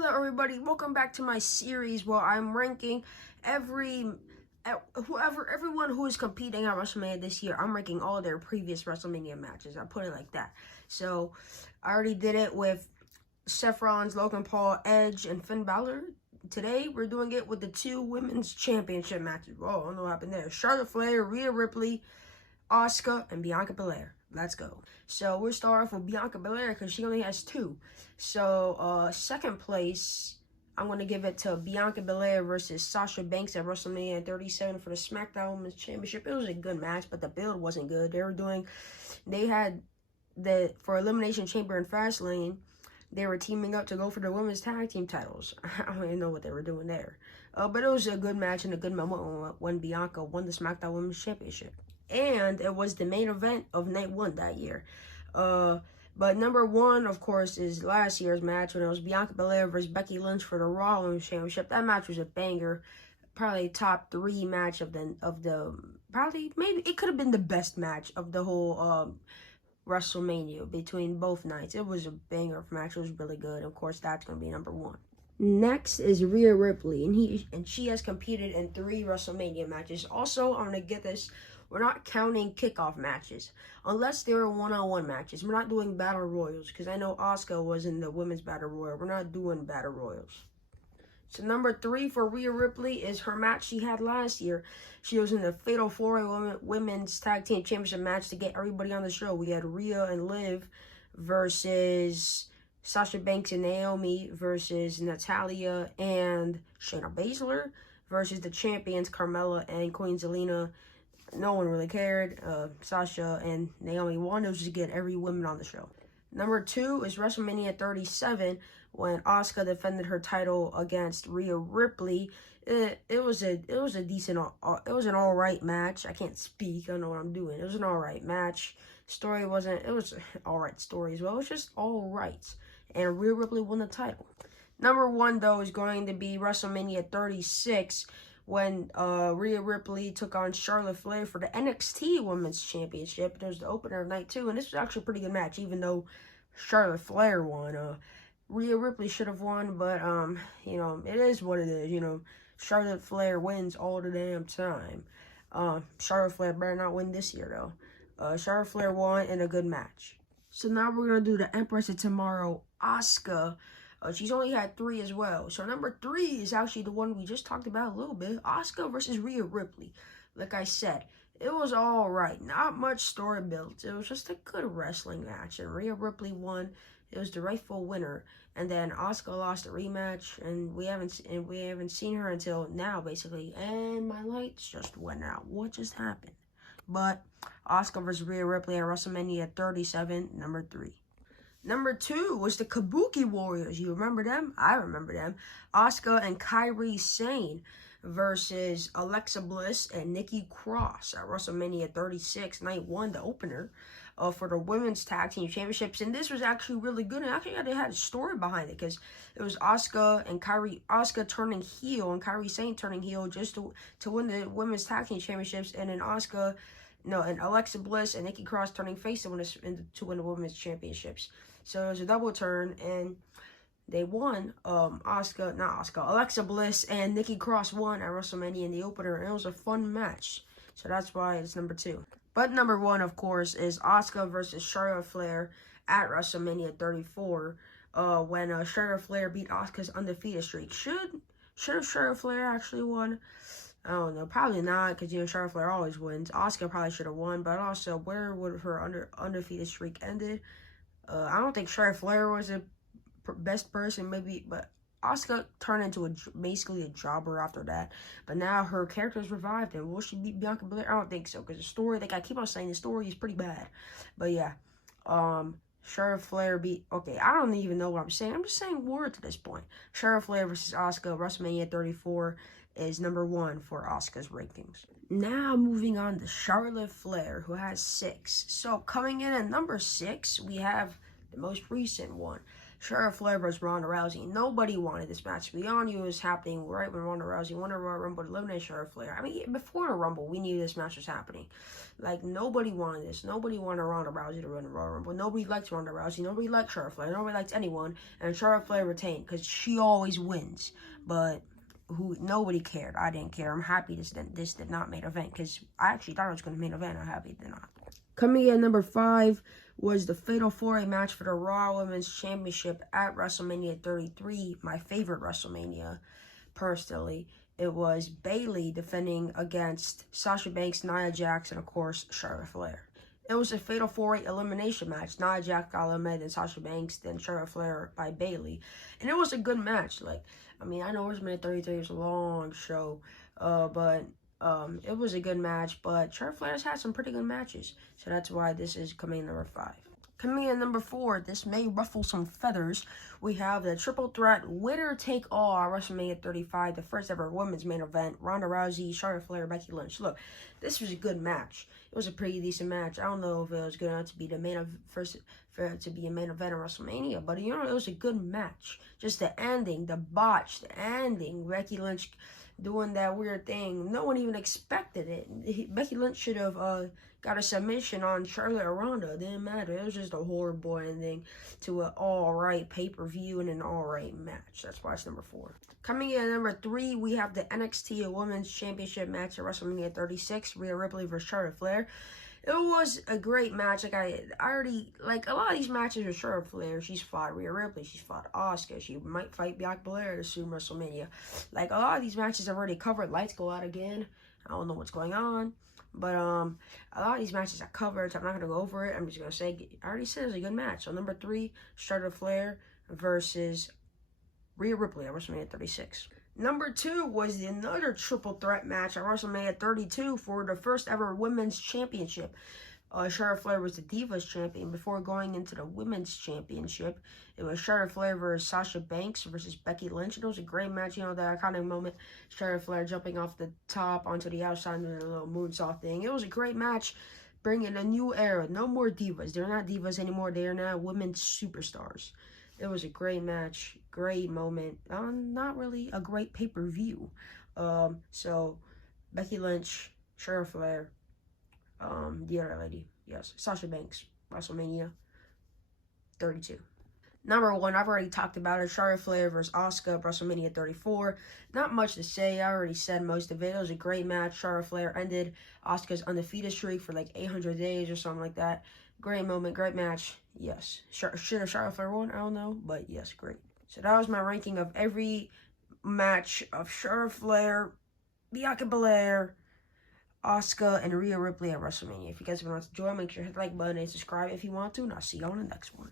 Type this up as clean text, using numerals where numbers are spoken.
Hello everybody, welcome back to my series where I'm ranking everyone who is competing at WrestleMania this year. I'm ranking all their previous WrestleMania matches. I put it like that. So I already did it with Seth Rollins, Logan Paul, Edge, and Finn Balor. Today we're doing it with the two women's championship matches. Whoa, I don't know what happened there. Charlotte Flair, Rhea Ripley, Asuka, and Bianca Belair. Let's go. So we'll start off with Bianca Belair because she only has two. So second place, I'm going to give it to Bianca Belair versus Sasha Banks at WrestleMania 37 for the SmackDown Women's Championship. It was a good match, but the build wasn't good. They had for Elimination Chamber and Fastlane, they were teaming up to go for the women's tag team titles. I don't even know what they were doing there. But it was a good match and a good moment when Bianca won the SmackDown Women's Championship. And it was the main event of night one that year. But number one, of course, is last year's match when it was Bianca Belair versus Becky Lynch for the Raw Women's Championship. That match was a banger. Probably top three match maybe it could have been the best match of the whole WrestleMania between both nights. It was a banger match. It was really good. Of course, that's going to be number one. Next is Rhea Ripley, and she has competed in 3 WrestleMania matches. Also, I'm going to get this. We're not counting kickoff matches unless they were one-on-one matches. We're not doing battle royals because I know Asuka was in the women's battle royal. We're not doing battle royals. So number 3 for Rhea Ripley is her match she had last year. She was in the Fatal 4-Way Women's Tag Team Championship match to get everybody on the show. We had Rhea and Liv versus Sasha Banks and Naomi versus Natalya and Shayna Baszler versus the champions Carmella and Queen Zelina. No one really cared. Sasha and Naomi won. It was just to get every woman on the show. Number 2 is WrestleMania 37 when Asuka defended her title against Rhea Ripley. It was an alright match. I can't speak. I don't know what I'm doing. It was an alright match. It was an alright story as well. It was just alright. And Rhea Ripley won the title. Number 1 though is going to be WrestleMania 36. When Rhea Ripley took on Charlotte Flair for the NXT Women's Championship. It was the opener of night 2, and this was actually a pretty good match, even though Charlotte Flair won. Rhea Ripley should have won, but, it is what it is, Charlotte Flair wins all the damn time. Charlotte Flair better not win this year, though. Charlotte Flair won in a good match. So now we're going to do the Empress of Tomorrow, Asuka. She's only had 3 as well. So number 3 is actually the one we just talked about a little bit. Asuka versus Rhea Ripley. Like I said, it was alright. Not much story built. It was just a good wrestling match. And Rhea Ripley won. It was the rightful winner. And then Asuka lost a rematch. And we haven't seen her until now, basically. And my lights just went out. What just happened? But Asuka versus Rhea Ripley at WrestleMania 37, number 3. Number 2 was the Kabuki Warriors. You remember them? I remember them. Asuka and Kairi Sane versus Alexa Bliss and Nikki Cross at WrestleMania 36, night 1, the opener, for the Women's Tag Team Championships. And this was actually really good. And actually, they had a story behind it because it was Asuka turning heel and Kairi Sane turning heel just to win the Women's Tag Team Championships. And then and Alexa Bliss and Nikki Cross turning face to win the Women's Championships. So it was a double turn, and they won. Alexa Bliss and Nikki Cross won at WrestleMania in the opener, and it was a fun match. So that's why it's number 2. But number 1, of course, is Asuka versus Charlotte Flair at WrestleMania 34. When Charlotte Flair beat Asuka's undefeated streak. Should Charlotte Flair actually won? I don't know. Probably not, because Charlotte Flair always wins. Asuka probably should have won, but also, where would her undefeated streak ended? I don't think Charlotte Flair was the best person, maybe, but Asuka turned into basically a jobber after that. But now her character is revived, and will she beat Bianca Belair? I don't think so, because the story, I keep on saying the story is pretty bad. But yeah, Charlotte Flair I don't even know what I'm saying. I'm just saying words at this point. Charlotte Flair versus Asuka, WrestleMania 34 is number 1 for Asuka's rankings. Now moving on to Charlotte Flair, who has 6. So coming in at number 6, we have the most recent one. Charlotte Flair versus Ronda Rousey. Nobody wanted this match. We all knew it was happening right when Ronda Rousey won the Royal Rumble to eliminate Charlotte Flair. I mean, before the Rumble, we knew this match was happening. Like, nobody wanted this. Nobody wanted Ronda Rousey to win the Royal Rumble. Nobody liked Ronda Rousey. Nobody liked Charlotte Flair. Nobody liked anyone. And Charlotte Flair retained because she always wins. But nobody cared. I didn't care. I'm happy this did not main event because I actually thought it was going to main event. I'm happy it did not. Coming in number 5 was the Fatal 4-Way match for the Raw Women's Championship at WrestleMania 33, my favorite WrestleMania, personally. It was Bayley defending against Sasha Banks, Nia Jax, and of course, Charlotte Flair. It was a Fatal 4-Way elimination match. Nia Jax got eliminated, then Sasha Banks, then Charlotte Flair by Bayley. And it was a good match. Like, I mean, I know WrestleMania 33 is a long show, but it was a good match, but Charlotte Flair's had some pretty good matches, so that's why this is coming in number 5. Coming in number 4, this may ruffle some feathers. We have the triple threat winner-take-all at WrestleMania 35, the first ever women's main event. Ronda Rousey, Charlotte Flair, Becky Lynch. Look, this was a good match. It was a pretty decent match. I don't know if it was good enough to be the main event of WrestleMania, but you know, it was a good match. Just the ending, the botched ending, Becky Lynch doing that weird thing. No one even expected it. Becky Lynch should have got a submission on Charlotte or Ronda. It didn't matter. It was just a horrible ending to an alright pay-per-view and an alright match. That's why it's number 4. Coming in at number 3, we have the NXT Women's Championship match at WrestleMania 36, Rhea Ripley versus Charlotte Flair. It was a great match. Like, I already, like, a lot of these matches with Charlotte Flair, she's fought Rhea Ripley, she's fought Asuka, she might fight Bianca Belair soon WrestleMania. Like, a lot of these matches I've already covered. Lights go out again. I don't know what's going on. But, a lot of these matches I covered, so I'm not going to go over it. I'm just going to say, I already said it was a good match. So, number 3, Charlotte Flair versus Rhea Ripley at WrestleMania 36. Number 2 was another triple threat match at WrestleMania 32 for the first ever women's championship. Charlotte Flair was the Divas champion. Before going into the women's championship, it was Charlotte Flair versus Sasha Banks versus Becky Lynch. And it was a great match, you know, that iconic moment. Charlotte Flair jumping off the top onto the outside and doing a little moonsault thing. It was a great match, bringing a new era. No more divas. They're not divas anymore. They are now women's superstars. It was a great match, great moment. Not really a great pay-per-view. So, Becky Lynch, Charlotte Flair, the other lady, yes, Sasha Banks, WrestleMania 32. Number 1, I've already talked about it, Charlotte Flair versus Asuka, WrestleMania 34. Not much to say, I already said most of it. It was a great match. Charlotte Flair ended Asuka's undefeated streak for like 800 days or something like that. Great moment, great match, yes. Should have Charlotte Flair won? I don't know, but yes, great. So that was my ranking of every match of Charlotte Flair, Bianca Belair, Asuka, and Rhea Ripley at WrestleMania. If you guys want to enjoy, make sure to hit the like button and subscribe if you want to, and I'll see you on the next one.